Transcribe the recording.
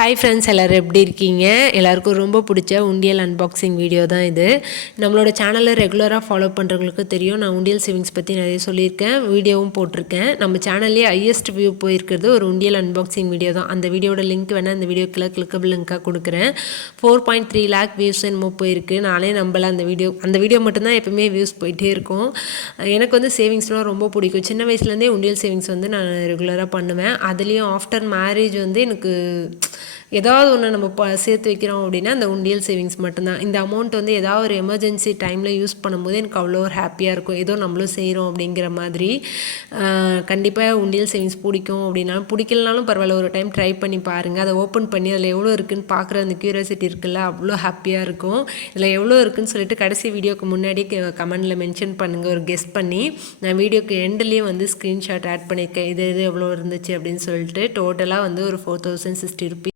Hi friends, எல்லோரும் எப்படி இருக்கீங்க? எல்லாருக்கும் ரொம்ப பிடிச்ச உண்டியல் அன்பாக்சிங் வீடியோ தான் இது. நம்மளோட சேனலை ரெகுலராக ஃபாலோ பண்ணுறவங்களுக்கு தெரியும், நான் உண்டியல் சேவிங்ஸ் பற்றி நிறைய சொல்லியிருக்கேன், வீடியோவும் போட்டிருக்கேன். நம்ம சேனல்லே ஹையஸ்ட் வியூ போயிருக்கிறது ஒரு உண்டியல் அன்பாக்சிங் வீடியோ தான். அந்த வீடியோட லிங்க் வேணால் இந்த வீடியோக்குள்ள கிளிக்கபிள் லிங்காக கொடுக்குறேன். 4.3 லேக் வியூஸ் என்னமோ போயிருக்கு. நானே நம்பல. அந்த வீடியோ மட்டும்தான் எப்பவுமே வியூஸ் போயிட்டே இருக்கும். எனக்கு வந்து சேவிங்ஸ்லாம் ரொம்ப பிடிக்கும். சின்ன வயசுலேருந்தே உண்டியல் சேவிங்ஸ் வந்து நான் ரெகுலராக பண்ணுவேன். அதுலேயும் ஆஃப்டர் மேரேஜ் வந்து எனக்கு ஏதாவது ஒன்று நம்ம சேர்த்து வைக்கிறோம் அப்படின்னா அந்த உண்டியல் சேவிங்ஸ் மட்டும்தான். இந்த அமௌண்ட் வந்து ஏதாவது ஒரு எமர்ஜென்சி டைமில் யூஸ் பண்ணும்போது எனக்கு அவ்வளோ ஒரு ஹாப்பியாக இருக்கும். ஏதோ நம்மளும் செய்கிறோம் அப்படிங்கிற மாதிரி. கண்டிப்பாக உண்டியல் சேவிங்ஸ் பிடிக்கும் அப்படின்னாலும் பிடிக்கலனாலும் பரவாயில்ல, ஒரு டைம் ட்ரை பண்ணி பாருங்கள். அதை ஓப்பன் பண்ணி அதில் எவ்வளோ இருக்குதுன்னு பார்க்குற அந்த க்யூரியாசிட்டி இருக்குல்ல, அவ்வளோ ஹாப்பியாக இருக்கும். இதில் எவ்வளோ இருக்குதுன்னு சொல்லிட்டு கடைசி வீடியோக்கு முன்னாடி கமெண்டில் மென்ஷன் பண்ணுங்கள், ஒரு கெஸ் பண்ணி. நான் வீடியோக்கு எண்ட்லேயே வந்து ஸ்க்ரீன்ஷாட் ஆட் பண்ணியிருக்கேன், இது எவ்வளோ இருந்துச்சு அப்படின்னு சொல்லிட்டு. டோட்டலாக வந்து ஒரு 4060 ரூபீஸ்